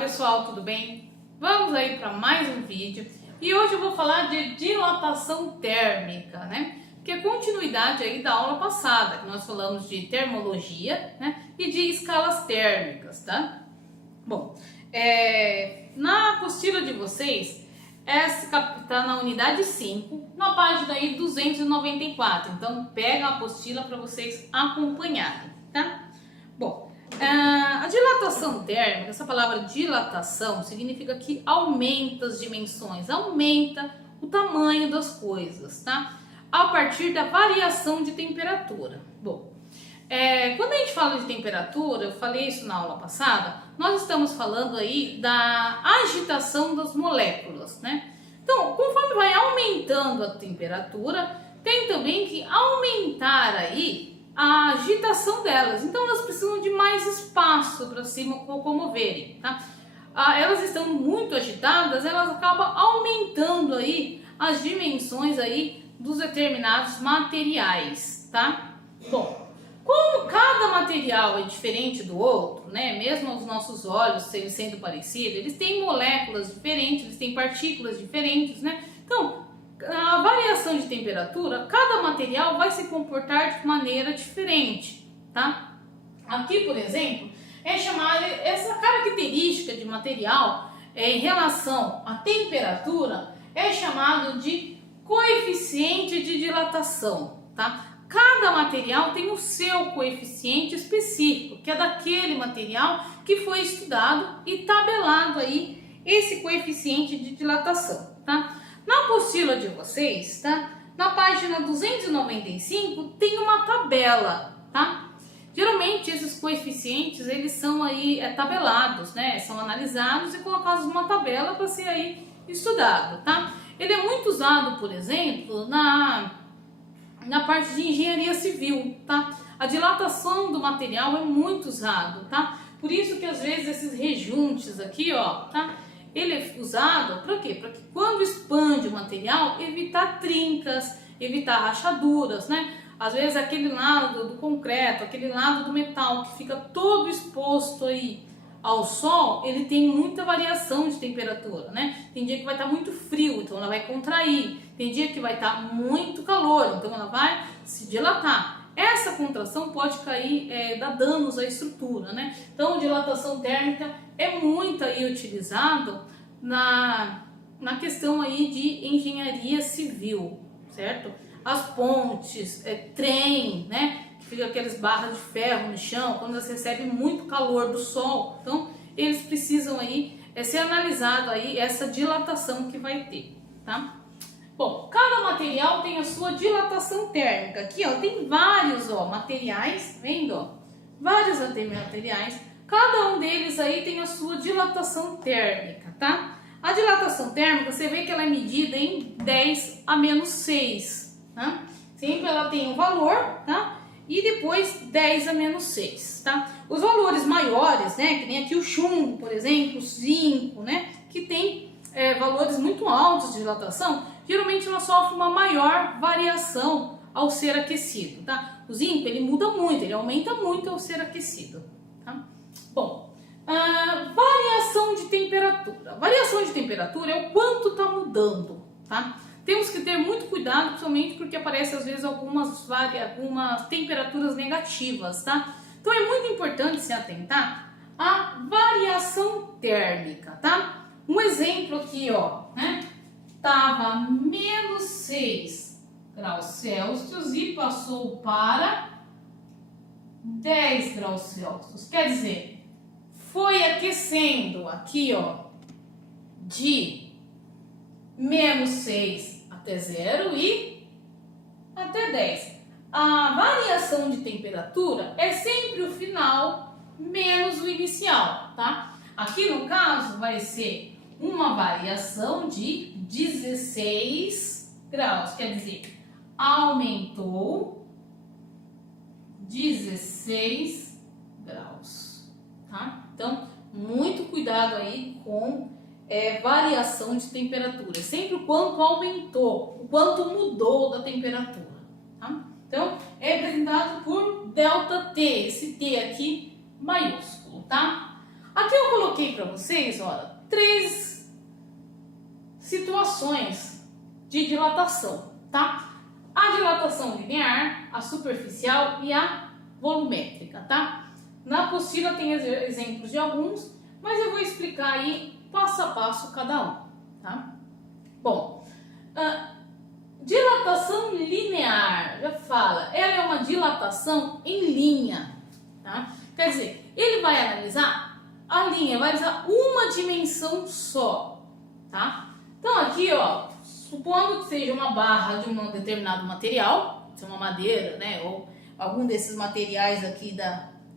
pessoal, tudo bem? Vamos aí para mais um vídeo e hoje eu vou falar de dilatação térmica, né? Que é continuidade aí da aula passada, que nós falamos de termologia, né? E de escalas térmicas, tá? Bom, na apostila de vocês, essa está na unidade 5, na página aí 294, então pega a apostila para vocês acompanharem, tá? Bom, a dilatação térmica, essa palavra dilatação significa que aumenta as dimensões, aumenta o tamanho das coisas, tá? A partir da variação de temperatura. Bom, quando a gente fala de temperatura, eu falei isso na aula passada, nós estamos falando aí da agitação das moléculas, né? Então, conforme vai aumentando a temperatura, tem também que aumentar aí a agitação delas, então elas precisam de mais espaço para se locomoverem, tá? Elas estão muito agitadas, elas acabam aumentando aí as dimensões aí dos determinados materiais, tá? Bom, como cada material é diferente do outro, né? Mesmo os nossos olhos sendo parecidos, eles têm moléculas diferentes, eles têm partículas diferentes, né? Então, a variação de temperatura, cada material vai se comportar de maneira diferente, tá? Aqui, por exemplo, é chamada essa característica de material em relação à temperatura é chamado de coeficiente de dilatação, tá? Cada material tem o seu coeficiente específico, que é daquele material que foi estudado e tabelado aí esse coeficiente de dilatação, tá? Na apostila de vocês, tá? Na página 295 tem uma tabela, tá? Geralmente esses coeficientes, eles são aí tabelados, né? São analisados e colocados numa tabela para ser aí estudado, tá? Ele é muito usado, por exemplo, na parte de engenharia civil, tá? A dilatação do material é muito usado, tá? Por isso que às vezes esses rejuntes aqui, ó, tá? Ele é usado para quê? Para que quando expande o material, evitar trincas, evitar rachaduras, né? Às vezes aquele lado do concreto, aquele lado do metal que fica todo exposto aí ao sol, ele tem muita variação de temperatura, né? Tem dia que vai estar muito frio, então ela vai contrair. Tem dia que vai estar muito calor, então ela vai se dilatar. Essa contração pode cair, dar danos à estrutura, né? Então, dilatação térmica é muito aí utilizado na questão aí de engenharia civil, certo? As pontes, trem, né? Que fica aquelas barras de ferro no chão, quando elas recebem muito calor do sol, então eles precisam aí ser analisado aí essa dilatação que vai ter, tá? Bom, cada material tem a sua dilatação térmica. Aqui, ó, tem vários, ó, materiais, vendo, ó? Vários materiais. Cada um deles aí tem a sua dilatação térmica, tá? A dilatação térmica, você vê que ela é medida em 10 a menos 6, tá? Sempre ela tem um valor, tá? E depois 10 a menos 6, tá? Os valores maiores, né? Que nem aqui o chumbo, por exemplo, o zinco, né? Que tem valores muito altos de dilatação, geralmente ela sofre uma maior variação ao ser aquecido, tá? O zinco, ele muda muito, ele aumenta muito ao ser aquecido, tá? Bom, variação de temperatura. Variação de temperatura é o quanto está mudando, tá? Temos que ter muito cuidado, principalmente porque aparece às vezes algumas temperaturas negativas, tá? Então é muito importante se atentar à variação térmica, tá? Um exemplo aqui, ó, né? Tava menos 6 graus Celsius e passou para 10 graus Celsius. Quer dizer, foi aquecendo aqui, ó, de menos 6 até 0 e até 10. A variação de temperatura é sempre o final menos o inicial, tá? Aqui no caso vai ser uma variação de 16 graus, quer dizer, aumentou 16 graus, tá? Então, muito cuidado aí com variação de temperatura, sempre o quanto aumentou, o quanto mudou da temperatura, tá? Então, é representado por ΔT, esse T aqui maiúsculo, tá? Aqui eu coloquei coloquei para vocês, olha, 3 situações de dilatação, tá? A dilatação linear, a superficial e a volumétrica, tá? Na apostila tem exemplos de alguns, mas eu vou explicar aí passo a passo cada um, tá? Bom, dilatação linear, já fala, ela é uma dilatação em linha, tá? Quer dizer, ele vai analisar a linha, vai analisar uma dimensão só, tá? Então aqui, ó, supondo que seja uma barra de um determinado material, se uma madeira, né, ou algum desses materiais aqui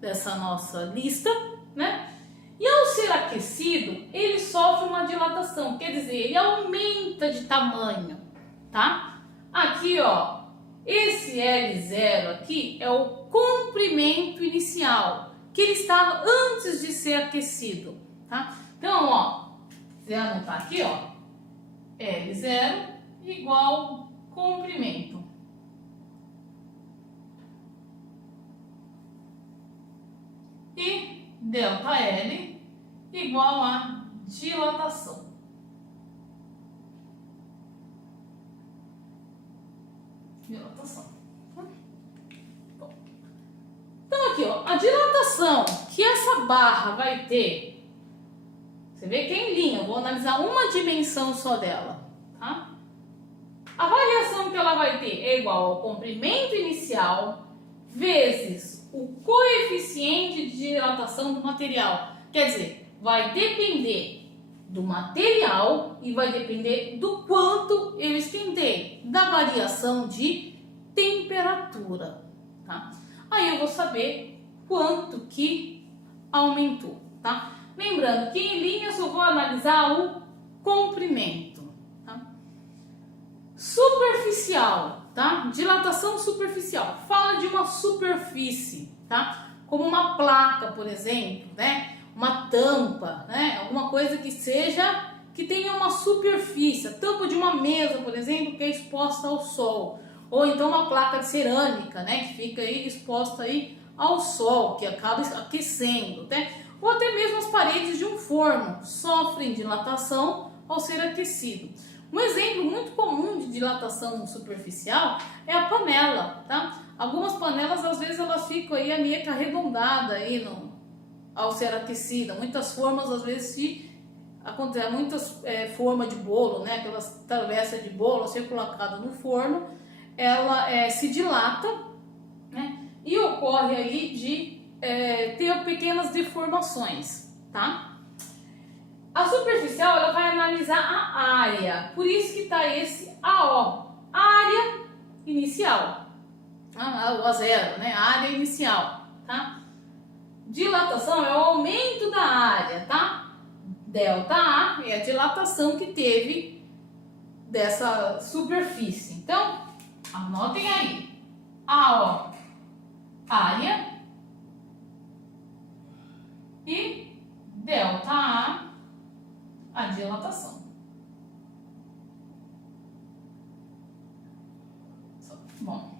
dessa nossa lista, né? E ao ser aquecido, ele sofre uma dilatação, quer dizer, ele aumenta de tamanho, tá? Aqui, ó, esse L0 aqui é o comprimento inicial, que ele estava antes de ser aquecido, tá? Então, ó, você anotar aqui, ó, L0 igual comprimento. E delta L igual a dilatação. Bom, então aqui, ó, a dilatação que essa barra vai ter, você vê que é em linha, eu vou analisar uma dimensão só dela, tá? A variação que ela vai ter é igual ao comprimento inicial vezes o coeficiente de dilatação do material. Quer dizer, vai depender do material e vai depender do quanto eu esquentei, da variação de temperatura, tá? Aí eu vou saber quanto que aumentou, tá? Lembrando que em linha eu só vou analisar o comprimento, tá? Superficial, tá? Dilatação superficial. Fala de uma superfície, tá? Como uma placa, por exemplo, né? Uma tampa, né? Alguma coisa que seja, que tenha uma superfície. A tampa de uma mesa, por exemplo, que é exposta ao sol. Ou então uma placa de cerâmica, né? Que fica aí exposta aí ao sol, que acaba aquecendo, né? Ou até mesmo as paredes de um forno sofrem dilatação ao ser aquecido. Um exemplo muito comum de dilatação superficial é a panela, tá? Algumas panelas, às vezes, elas ficam aí meio que arredondadas aí ao ser aquecida. Muitas formas, às vezes, acontece muitas formas de bolo, né? Aquelas travessas de bolo, ao ser colocada no forno, ela se dilata, né? E ocorre aí de ter pequenas deformações, tá? A superficial, ela vai analisar a área, por isso que está esse AO, área inicial, o A0, né? A área inicial, tá? Dilatação é o aumento da área, tá? Delta A é a dilatação que teve dessa superfície. Então, anotem aí, AO, área, e delta A dilatação. Bom,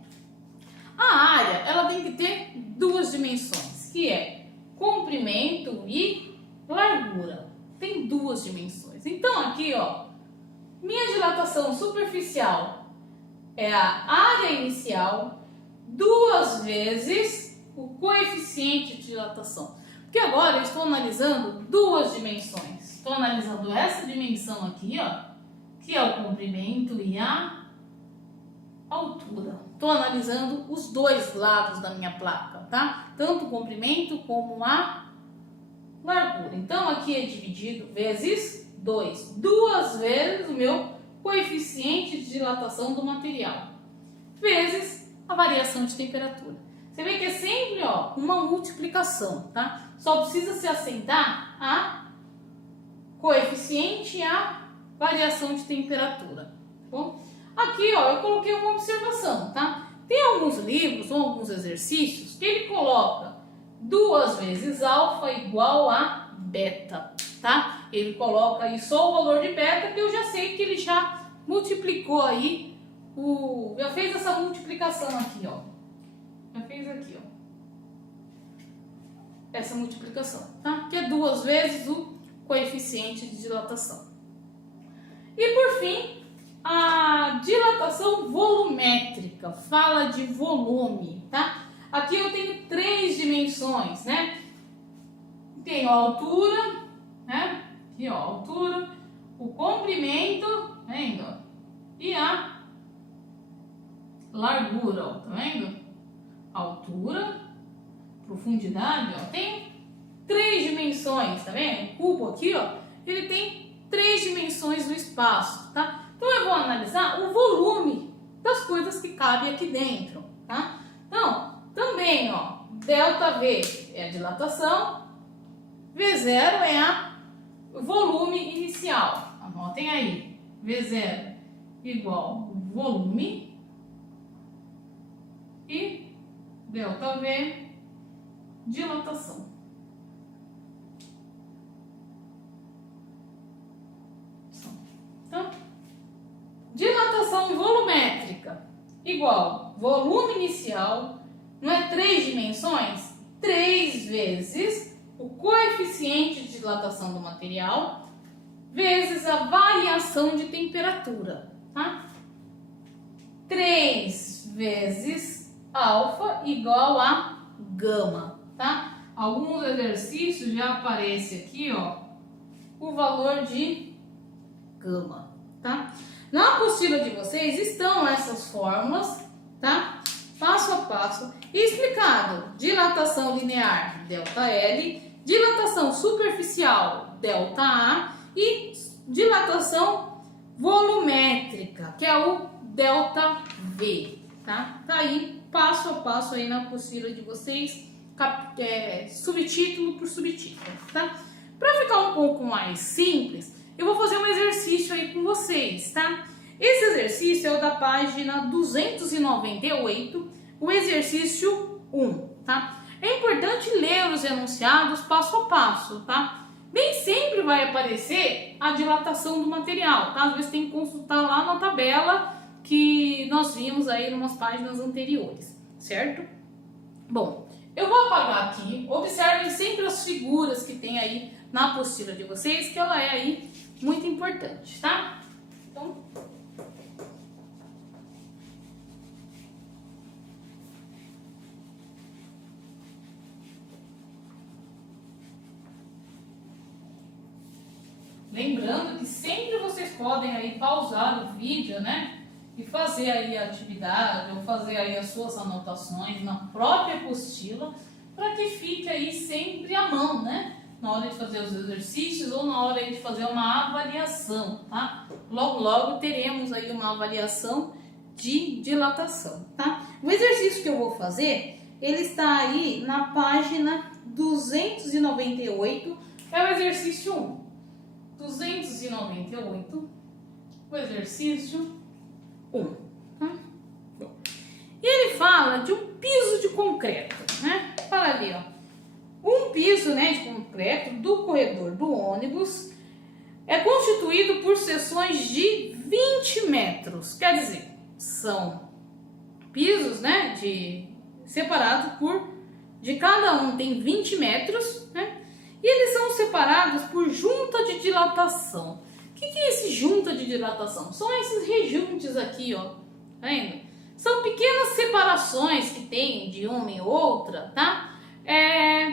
a área, ela tem que ter 2 dimensões, que é comprimento e largura. Tem 2 dimensões. Então aqui, ó, minha dilatação superficial é a área inicial 2 vezes o coeficiente de dilatação. Porque agora eu estou analisando 2 dimensões. Estou analisando essa dimensão aqui, ó, que é o comprimento e a altura. Estou analisando os 2 lados da minha placa, tá? Tanto o comprimento como a largura. Então aqui é dividido vezes 2. 2 vezes o meu coeficiente de dilatação do material. Vezes a variação de temperatura. Você vê que é sempre, ó, uma multiplicação, tá? Só precisa se assentar a coeficiente e a variação de temperatura, tá bom? Aqui, ó, eu coloquei uma observação, tá? Tem alguns livros ou alguns exercícios que ele coloca 2 vezes alfa igual a beta, tá? Ele coloca aí só o valor de beta, que eu já sei que ele já multiplicou aí, já fez essa multiplicação aqui, ó. Já fez aqui, ó. essa multiplicação, tá? Que é 2 vezes o coeficiente de dilatação. E por fim, a dilatação volumétrica, fala de volume, tá? Aqui eu tenho 3 dimensões, né? Tenho a altura, né? Aqui, ó, a altura, o comprimento, vendo? E a largura, ó, tá vendo? Altura, profundidade, ó, tem 3 dimensões, tá vendo? O cubo aqui, ó, ele tem 3 dimensões do espaço, tá? Então eu vou analisar o volume das coisas que cabem aqui dentro, tá? Então, também, ó, ΔV é a dilatação, V0 é o volume inicial. Anotem aí, V0 igual volume e ΔV, dilatação. Então, dilatação volumétrica igual volume inicial, não é 3 dimensões? 3 vezes o coeficiente de dilatação do material vezes a variação de temperatura, tá? 3 vezes alfa igual a gama, tá? Alguns exercícios já aparece aqui, ó, o valor de gama, tá? Na apostila de vocês estão essas fórmulas, tá? Passo a passo, explicado: dilatação linear, ΔL, dilatação superficial, ΔA e dilatação volumétrica, que é o ΔV, tá? Tá aí, passo a passo aí na apostila de vocês, subtítulo por subtítulo, tá? Para ficar um pouco mais simples, eu vou fazer um exercício aí com vocês, tá? Esse exercício é o da página 298, o exercício 1, tá? É importante ler os enunciados passo a passo, tá? Nem sempre vai aparecer a dilatação do material, tá? Às vezes tem que consultar lá na tabela que nós vimos aí em umas páginas anteriores, certo? Bom, eu vou apagar aqui, observem sempre as figuras que tem aí na apostila de vocês, que ela é aí muito importante, tá? Então, lembrando que sempre vocês podem aí pausar o vídeo, né? E fazer aí a atividade, ou fazer aí as suas anotações na própria apostila, para que fique aí sempre à mão, né? Na hora de fazer os exercícios ou na hora de fazer uma avaliação, tá? Logo, logo teremos aí uma avaliação de dilatação, tá? O exercício que eu vou fazer, ele está aí na página 298, é o exercício 1. 298, o exercício 1. Tá? E ele fala de um piso de concreto, né? Fala ali, ó. Um piso, né, de concreto do corredor do ônibus é constituído por seções de 20 metros. Quer dizer, são pisos, né, separados de cada um tem 20 metros, né? E eles são separados por junta de dilatação. O que é esse junta de dilatação? São esses rejuntes aqui, ó. Tá vendo? São pequenas separações que tem de uma e outra, tá?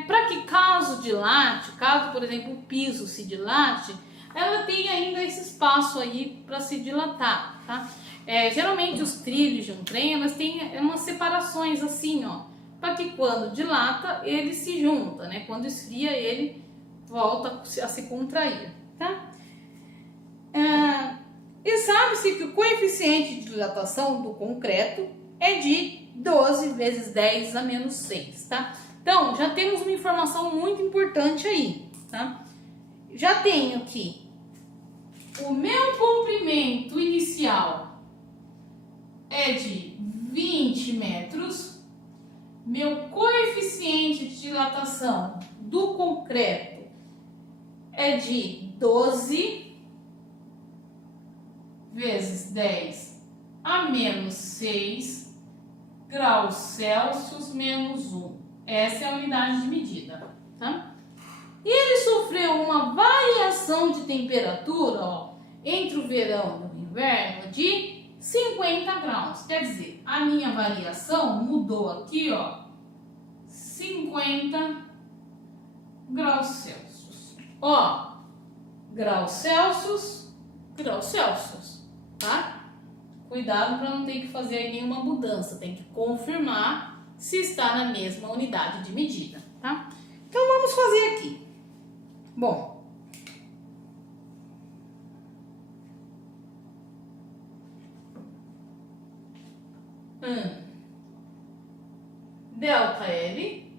Para que caso dilate, caso, por exemplo, o piso se dilate, ela tem ainda esse espaço aí para se dilatar, tá? Geralmente os trilhos de um trem, elas têm umas separações assim, ó. Para que quando dilata, ele se junta, né? Quando esfria, ele volta a se contrair, tá? E sabe-se que o coeficiente de dilatação do concreto é de 12 vezes 10 a menos 6, tá? Então, já temos uma informação muito importante aí, tá? Já tenho que o meu comprimento inicial é de 20 metros, meu coeficiente de dilatação do concreto é de 12 vezes 10 a menos 6 graus Celsius menos 1. Essa é a unidade de medida. tá? E ele sofreu uma variação de temperatura, ó, entre o verão e o inverno de 50 graus. Quer dizer, a minha variação mudou aqui, ó, 50 graus Celsius. Ó, graus Celsius, tá? Cuidado para não ter que fazer aí nenhuma mudança, tem que confirmar se está na mesma unidade de medida, tá? Então vamos fazer aqui. Bom, delta L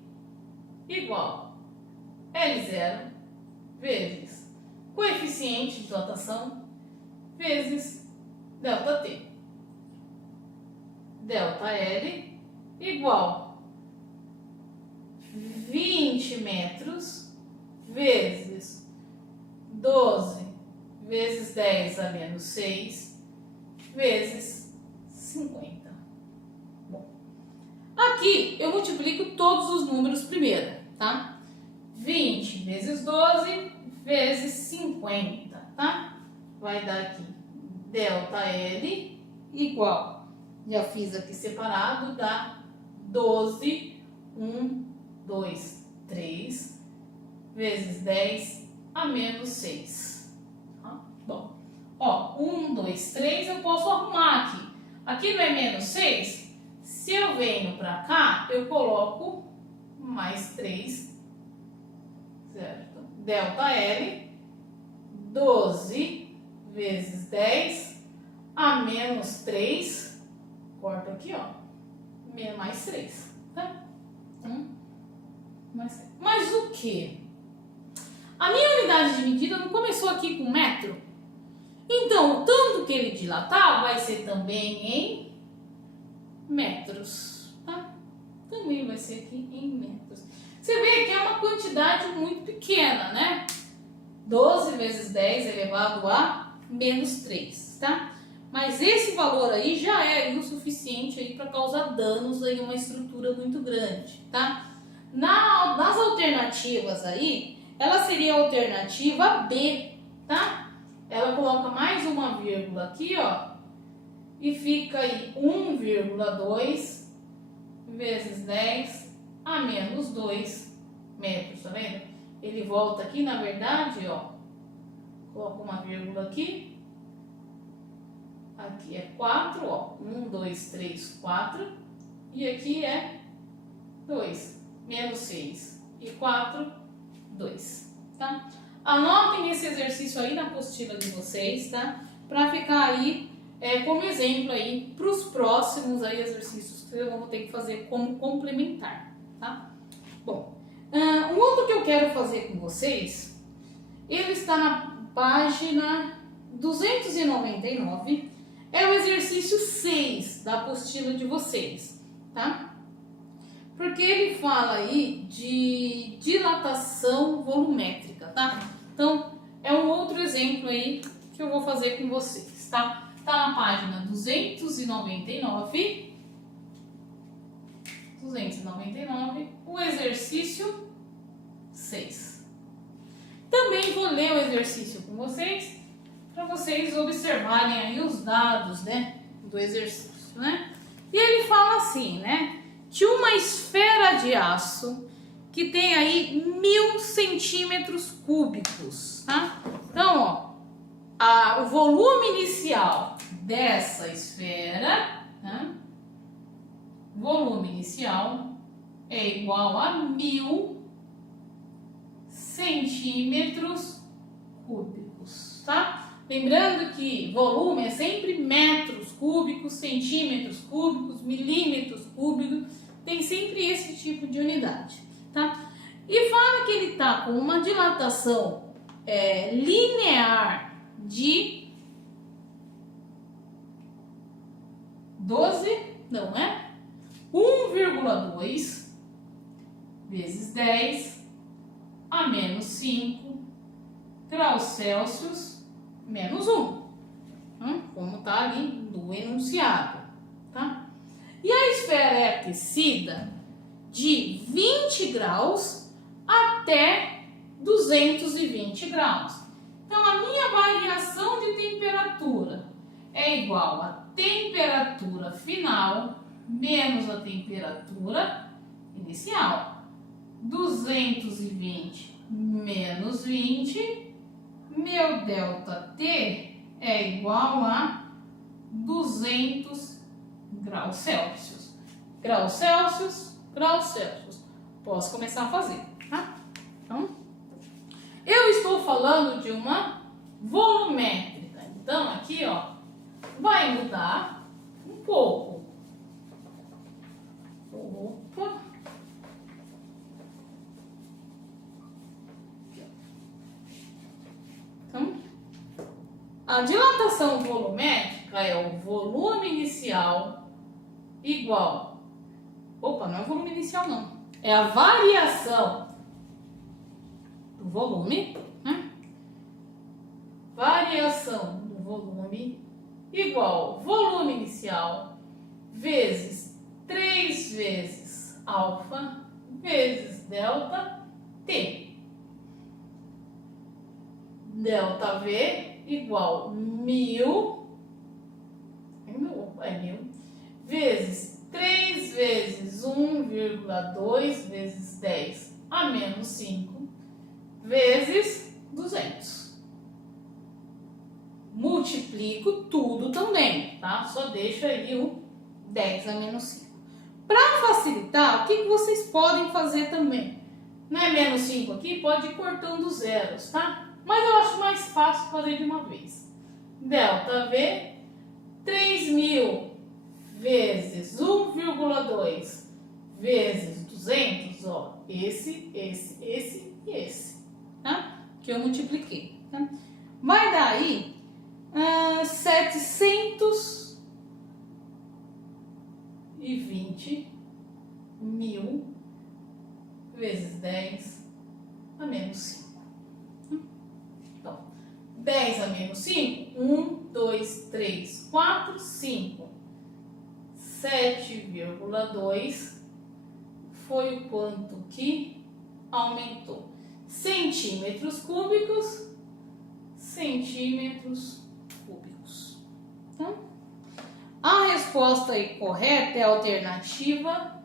igual L0 vezes coeficiente de dilatação vezes delta T. Delta L igual 20 metros vezes 12 vezes 10 a menos 6 vezes 50. Bom, aqui eu multiplico todos os números primeiro, tá? 20 vezes 12 vezes 50, tá? Vai dar aqui delta L igual, já fiz aqui separado, dá 12, 1, 2, 3, vezes 10 a menos 6. Tá? Bom, ó, 1, 2, 3 eu posso arrumar aqui. Aqui não é menos 6? Se eu venho para cá, eu coloco mais 3, certo? Delta L, 12 vezes 10 a menos 3, corto aqui, ó, mais 3, tá? Mas o que? A minha unidade de medida não começou aqui com metro? Então, o tanto que ele dilatar vai ser também em metros, tá? Também vai ser aqui em metros. Você vê que é uma quantidade muito pequena, né? 12 vezes 10 elevado a menos 3, tá? Mas esse valor aí já é o suficiente aí para causar danos aí a uma estrutura muito grande, tá? Nas alternativas aí, ela seria a alternativa B, tá? Ela coloca mais uma vírgula aqui, ó, e fica aí 1,2 vezes 10 a menos 2 metros, tá vendo? Ele volta aqui, na verdade, ó, coloca uma vírgula aqui, aqui é 4, ó, 1, 2, 3, 4, e aqui é 2, menos 6, e 4, 2, tá? Anotem esse exercício aí na apostila de vocês, tá? Para ficar aí como exemplo aí para os próximos aí exercícios que eu vou ter que fazer como complementar, tá? Bom, um outro que eu quero fazer com vocês, ele está na página 299, é o exercício 6 da apostila de vocês, tá? Porque ele fala aí de dilatação volumétrica, tá? Então, é um outro exemplo aí que eu vou fazer com vocês, tá? Tá na página 299, o exercício 6. Também vou ler o exercício com vocês, para vocês observarem aí os dados, né, do exercício, né? E ele fala assim, né? De uma esfera de aço que tem aí 1000 centímetros cúbicos, tá? Então, ó, o volume inicial dessa esfera, né? Volume inicial é igual a 1000 centímetros cúbicos, tá? Lembrando que volume é sempre metros cúbicos, centímetros cúbicos, milímetros cúbicos, tem sempre esse tipo de unidade, tá? E fala que ele está com uma dilatação linear de 1,2 vezes 10 a menos 5 graus Celsius menos 1, como está ali no enunciado, tá? E a esfera é aquecida de 20 graus até 220 graus. Então, a minha variação de temperatura é igual a temperatura final menos a temperatura inicial. 220 menos 20, meu ΔT é igual a 200 graus Celsius. Graus Celsius, graus Celsius. Posso começar a fazer, tá? Então, eu estou falando de uma volumétrica. Então, aqui, ó, vai mudar um pouco. Opa. Então, a dilatação volumétrica é o volume inicial igual. Opa, não é o volume inicial, não. É a variação do volume, né? Variação do volume igual volume inicial vezes 3 vezes alfa vezes ΔT. ΔV igual 1000 vezes 3 vezes 1,2 vezes 10 a menos 5 vezes 200. Multiplico tudo também, tá? Só deixa aí o 10 a menos 5. Para facilitar, o que vocês podem fazer também? Não é menos 5 aqui? Pode ir cortando os zeros, tá? Mas eu acho mais fácil fazer de uma vez. ΔV, 3.000 vezes 1,2 vezes 200, ó, esse e esse, tá? Que eu multipliquei, tá? Vai dar aí 720 mil vezes 10 a menos 5. Então, 10 a menos 5, 1, 2, 3, 4, 5. 7,2 foi o quanto que aumentou. Centímetros cúbicos, centímetros cúbicos. Então, a resposta aí correta é a alternativa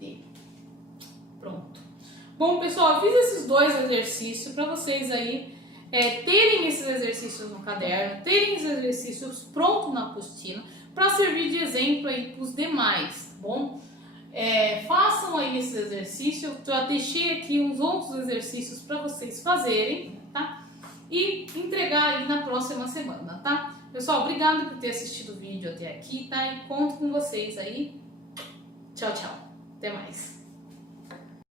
D. Pronto. Bom, pessoal, eu fiz esses dois exercícios para vocês aí terem esses exercícios no caderno, terem esses exercícios prontos na apostila, para servir de exemplo aí para os demais, tá bom? Façam aí esse exercício, eu já deixei aqui uns outros exercícios para vocês fazerem, tá? E entregar aí na próxima semana, tá? Pessoal, obrigado por ter assistido o vídeo até aqui, tá? E conto com vocês aí. Tchau, tchau. Até mais.